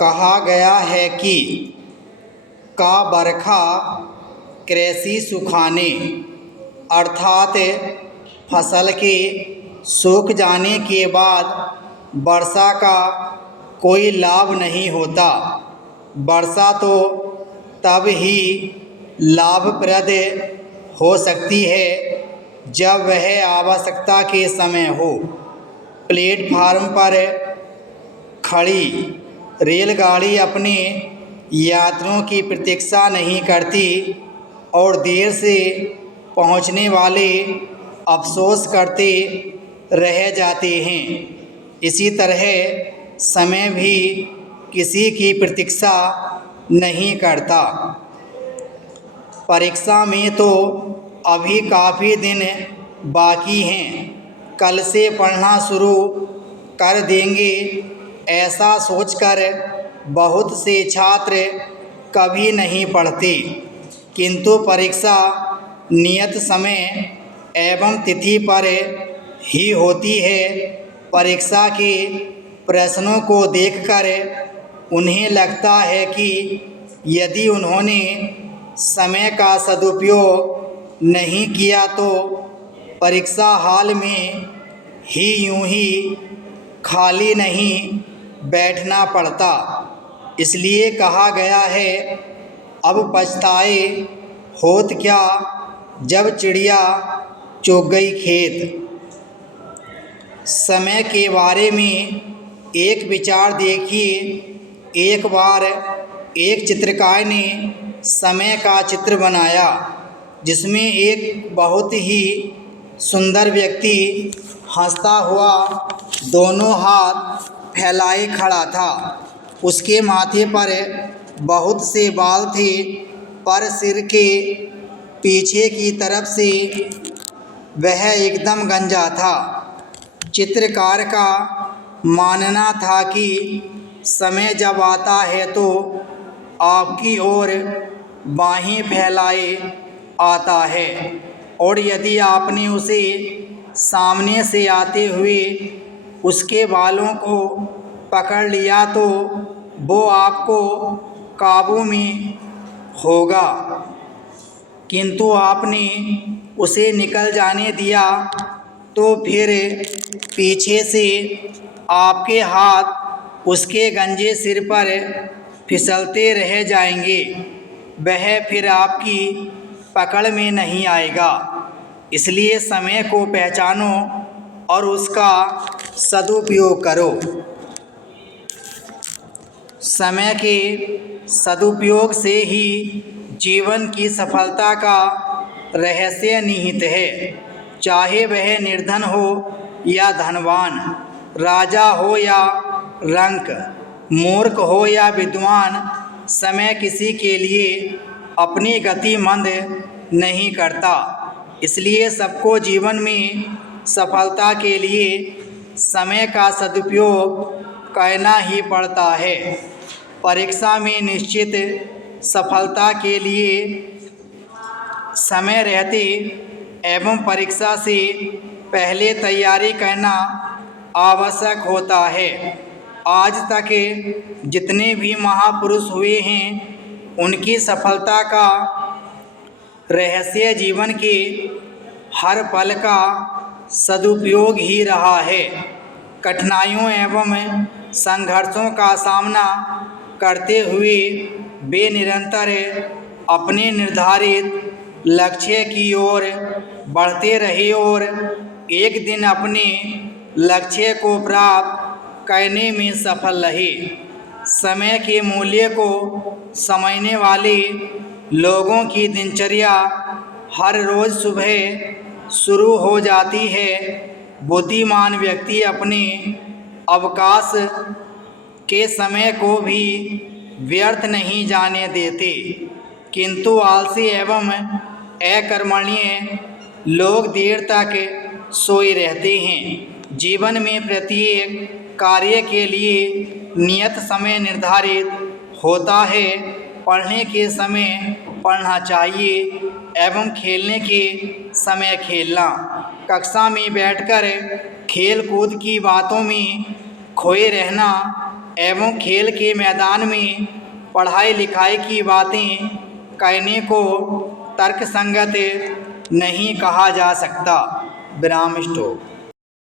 कहा गया है कि का बरखा कृषि सुखाने, अर्थात फसल के सूख जाने के बाद वर्षा का कोई लाभ नहीं होता। वर्षा तो तब ही लाभप्रद हो सकती है जब वह आवश्यकता के समय हो। प्लेटफार्म पर खड़ी रेलगाड़ी अपने यात्रियों की प्रतीक्षा नहीं करती और देर से पहुंचने वाले अफसोस करते रह जाते हैं। इसी तरह समय भी किसी की प्रतीक्षा नहीं करता। परीक्षा में तो अभी काफ़ी दिन बाकी हैं, कल से पढ़ना शुरू कर देंगे, ऐसा सोचकर बहुत से छात्र कभी नहीं पढ़ते। किंतु परीक्षा नियत समय एवं तिथि पर ही होती है। परीक्षा के प्रश्नों को देखकर उन्हें लगता है कि यदि उन्होंने समय का सदुपयोग नहीं किया तो परीक्षा हाल में ही यूं ही खाली नहीं बैठना पड़ता। इसलिए कहा गया है, अब पछताए होत क्या जब चिड़िया चुग गई खेत। समय के बारे में एक विचार देखिए। एक बार एक चित्रकार ने समय का चित्र बनाया जिसमें एक बहुत ही सुंदर व्यक्ति हंसता हुआ दोनों हाथ फैलाए खड़ा था। उसके माथे पर बहुत से बाल थे, पर सिर के पीछे की तरफ से वह एकदम गंजा था। चित्रकार का मानना था कि समय जब आता है तो आपकी ओर बाहें फैलाए आता है, और यदि आपने उसे सामने से आते हुए उसके बालों को पकड़ लिया तो वो आपको काबू में होगा। किंतु आपने उसे निकल जाने दिया तो फिर पीछे से आपके हाथ उसके गंजे सिर पर फिसलते रह जाएंगे। वह फिर आपकी पकड़ में नहीं आएगा। इसलिए समय को पहचानो और उसका सदुपयोग करो। समय के सदुपयोग से ही जीवन की सफलता का रहस्य निहित है। चाहे वह निर्धन हो या धनवान, राजा हो या रंक, मूर्ख हो या विद्वान, समय किसी के लिए अपनी गति मंद नहीं करता। इसलिए सबको जीवन में सफलता के लिए समय का सदुपयोग करना ही पड़ता है। परीक्षा में निश्चित सफलता के लिए समय रहते एवं परीक्षा से पहले तैयारी करना आवश्यक होता है। आज तक जितने भी महापुरुष हुए हैं, उनकी सफलता का रहस्य जीवन के हर पल का सदुपयोग ही रहा है। कठिनाइयों एवं संघर्षों का सामना करते हुए वे निरंतर अपने निर्धारित लक्ष्य की ओर बढ़ते रहे और एक दिन अपने लक्ष्य को प्राप्त करने में सफल रहे। समय के मूल्य को समझने वाले लोगों की दिनचर्या हर रोज़ सुबह शुरू हो जाती है। बुद्धिमान व्यक्ति अपने अवकाश के समय को भी व्यर्थ नहीं जाने देते, किंतु आलसी एवं अकर्मण्य लोग देर तक सोए रहते हैं। जीवन में प्रत्येक कार्य के लिए नियत समय निर्धारित होता है। पढ़ने के समय पढ़ना चाहिए एवं खेलने के समय खेलना। कक्षा में बैठकर खेल कूद की बातों में खोए रहना एवं खेल के मैदान में पढ़ाई लिखाई की बातें कहने को तर्कसंगत नहीं कहा जा सकता। विराम स्टॉप।